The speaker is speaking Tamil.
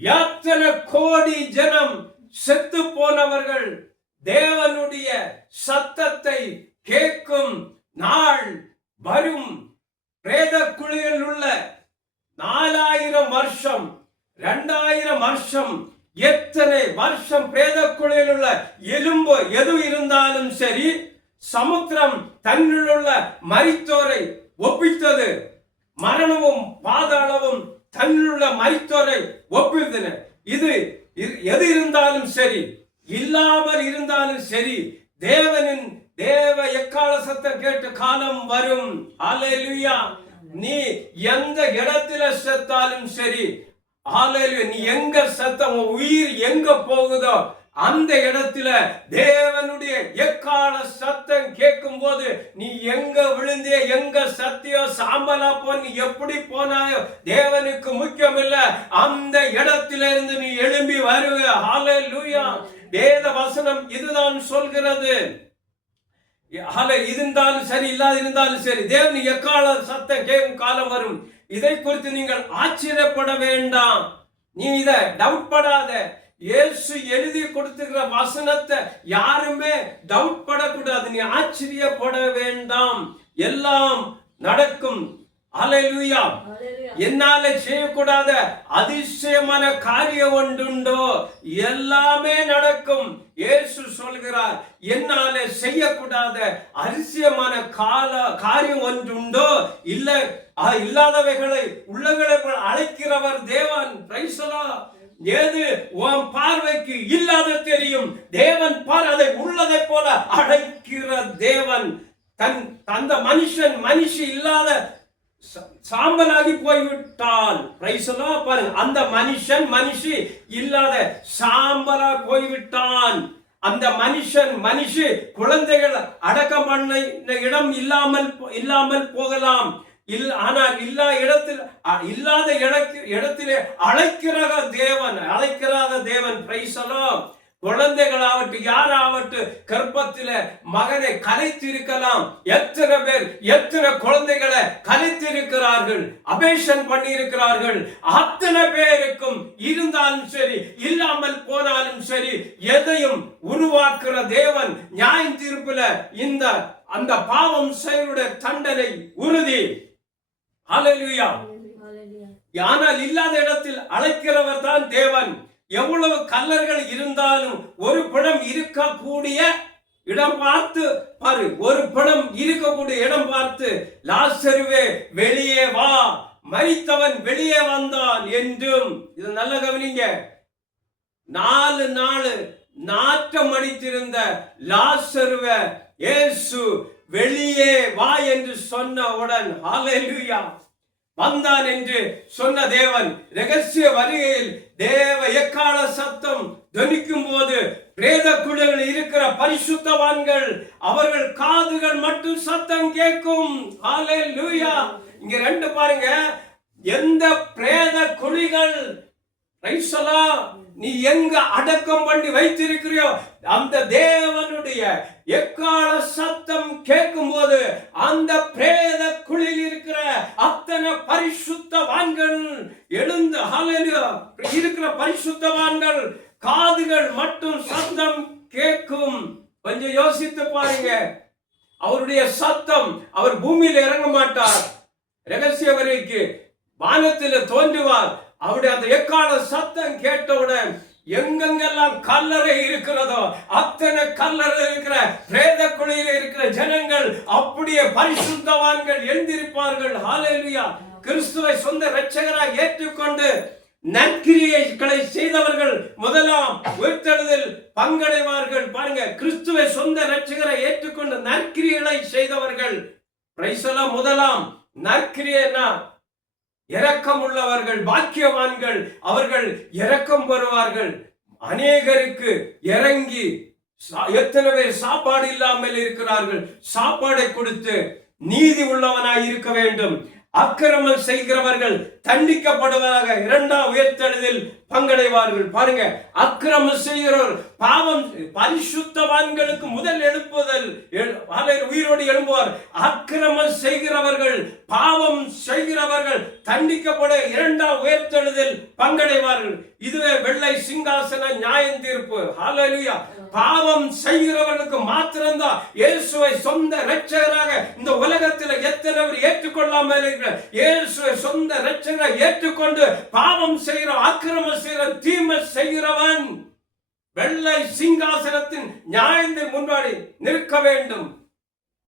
எத்தனை கோடி ஜனம் செத்து போனவர்கள் தேவனுடைய சத்தத்தை கேட்கும் நாள் வரும். பிரேத குழியில் உள்ள 4000 வருஷம் 2000 வருஷம் எத்தனை வருஷம் பிரேத குழியில் உள்ள எலும்பு எது இருந்தாலும் சரி, சமுத்திரம் தன்னில் உள்ள மரித்தோரை ஒப்பித்தது. மரணமும் பாதாளமும் தன்னுள்ள மரித்தோரை ஒப்பித்தன. இது எது இருந்தாலும் சரி, இல்லாமல் இருந்தாலும் சரி, தேவனின் தேவ எக்கால சத்தம் கேட்டு காலம் வரும். அல்லேலூயா. நீ எந்த இடத்துல செத்தாலும் சரி, அல்லேலூயா, நீ எங்க சத்தம் உயிர் எங்க போகுதோ அந்த இடத்துல தேவனுடைய எக்கால சத்தம் கேட்கும் போது நீ எங்க விழுந்தே, எங்க சத்தியோ சாம்பலா போன எப்படி போனாயோ தேவனுக்கு முக்கியம் இல்ல. அந்த இடத்திலிருந்து நீ எழும்பி வருவ. ஹல்லேலூயா. வேத வசனம் இதுதான் சொல்கிறது. இருந்தாலும் சரி, இல்லாத இருந்தாலும் சரி, தேவன் எக்கால சத்தம் கேட்கும் காலம் வரும். இதை குறித்து நீங்கள் ஆச்சரியப்பட வேண்டாம். நீ இதை டவுட் படாத. இயேசு எழுதி கொடுத்துக்கிற வசனத்தை யாருமே டவுட் படக்கூடாது. நீ ஆச்சரியப்பட வேண்டாம். எல்லாம் நடக்கும். அல்லேலூயா. என்னால செய்யக்கூடாத அதிசயமான காரியம் ஒன்றுண்டோ? எல்லாமே நடக்கும். இயேசு சொல்கிறார், என்னால செய்யக்கூடாத அதிசயமான காரியம் ஒன்றுண்டோ? இல்ல, இல்லாதவைகளை உள்ளங்களை அழைக்கிறவர் தேவன். Praise the Lord. ஏது உன் பார்வைக்கு இல்லாத தெரியும், தேவன் பார் அதை உள்ளதை போல அழைக்கிற தேவன். அந்த மனுஷி இல்லாத சாம்பலாகி போய்விட்டால், பாருங்க, அந்த மனுஷி இல்லாத சாம்பலா போய்விட்டான். அந்த மனுஷி குழந்தைகள் அடக்கம் பண்ண இடம் இல்லாமல் போகலாம். ஆனால் இல்லாத இடத்திலே அழைக்கிற தேவன். Praise the Lord. குழந்தைகளாவட்டு யாராவட்டு கர்ப்பத்தில மகனை கலைத்திருக்கலாம். எத்தனை பேர் எத்தனை குழந்தைகளை கலைத்திருக்கிறார்கள், அபேஷன் பண்ணி இருக்கிறார்கள். அத்தனை பேருக்கும் இருந்தாலும் சரி, இல்லாமல் போனாலும் சரி, எதையும் உருவாக்குற தேவன். நியாய தீர்ப்புல அந்த பாவம் செயலுடைய தண்டனை உறுதி. ஹல்லேலூயா. ஆனால் இல்லாத இடத்தில் அழைக்கிறவர் தான் தேவன். எவ்வளவு கல்லர்கள் இருந்தாலும் ஒரு பிணம் இருக்கக்கூடிய இடம் பார்த்து பாரு, ஒரு பிணம் இருக்கக்கூடிய இடம் பார்த்து, லாசருவே வெளியே வா, மரித்தவன் வெளியே வந்தான் என்றும். இது நல்ல கவனிங்க. 4 நாள் நாற்றம் அடித்திருந்த லாசருவே இயேசு வெளியே வா என்று சொன்னவுடன் ஹல்லேலூயா வந்தான் என்று சொன்ன தேவன். ரகசிய வருகையில் தேவ எக்கால சத்தம் துணிக்கும் போது பிரேத குழியில் இருக்கிற பரிசுத்தவான்கள் அவர்கள் காதுகள் மட்டும் சத்தம் கேட்கும். ஹல்லேலூயா. இங்க 2 பாருங்க. எந்த பிரேத குழிகள் நீ எங்க அடக்கம் பண்ணி வைத்திருக்கிறியோ அந்த தேவனுடைய எக்கால சத்தம் கேட்கும் போது அந்த பிரேத குழியில் இருக்கிற அத்தனை பரிசுத்தவான்கள் எழுந்து ஹல்லேலூயா இருக்கிற பரிசுத்தவான்கள் காதுகள் மட்டும் சத்தம் கேட்கும். கொஞ்சம் யோசித்து பாருங்க. அவருடைய சத்தம், அவர் பூமியில் இறங்க மாட்டார். ரகசிய வரைக்கு வானத்தில் தோன்றுவார். அவருடைய அந்த எக்கால சத்தம் கேட்டவுடன் எங்கெங்கெல்லாம் கல்லறை இருக்கிறதோ அத்தனை கல்லறை இருக்கிற பிரேத குழியில் இருக்கிற ஜனங்கள் அப்படியே பரிசுத்தவான்கள் எழுந்திருப்பார்கள். ஹல்லேலூயா. கிறிஸ்துவை சொந்த இரட்சகராக ஏற்றுக்கொண்டு நற்கிரியைகளை செய்தவர்கள் முதலாம் உயிர்த்தெழுதலில் பங்கடைவார்கள். பாருங்க, கிறிஸ்துவை சொந்த இரட்சகரை ஏற்றுக்கொண்டு நற்கிரியைகளை செய்தவர்கள். Praise the Lord. முதலாம் நற்கிரியைனா இரக்கம் உள்ளவர்கள், பாக்கியவான்கள். அவர்கள் இரக்கம் பெறுவார்கள். அநேகருக்கு இறங்கி எத்தனை பேர் சாப்பாடு இல்லாமல் இருக்கிறார்கள், சாப்பாடை கொடுத்து நீதி உள்ளவனாய் இருக்க வேண்டும். அக்கிரமம் செய்கிறவர்கள் தண்டிக்கப்படுவதாக இரண்டாம் உயிர்த்தெழுதலில் பங்கடைவார்கள். பாருங்க, அக்கிரமம் செய்கிறவர் பாவம், பரிசுத்தவான்களுக்கு முதல் எழுப்புதல், உயிரோடு எழும்புவார். அக்கிரமம் செய்கிறவர்கள், பாவம் செய்கிறவர்கள் தண்டிக்கப்பட இரண்டாம் உயிர்த்தெழுதல் பங்கடைவார்கள். இதுவே வெள்ளை சிங்காசன நியாயம் தீர்ப்பு. ஹல்லேலூயா. பாவம் செய்கிறவர்களுக்கு மாத்திரம்தான் இயேசுவை சொந்த இரட்சகராக இந்த உலகத்தில் எத்தனை பேர் ஏற்றுக்கொள்ளாமல் இருக்கிற இயேசுவை சொந்த இரட்சகரை ஏற்றுக்கொண்டு பாவம் செய்கிற, அக்கிரமம் செய்கிற, தீமை செய்கிறவன் வெள்ளை சிங்காசனத்தின் நியாயத்தின் முன்னாடி நிற்க வேண்டும்.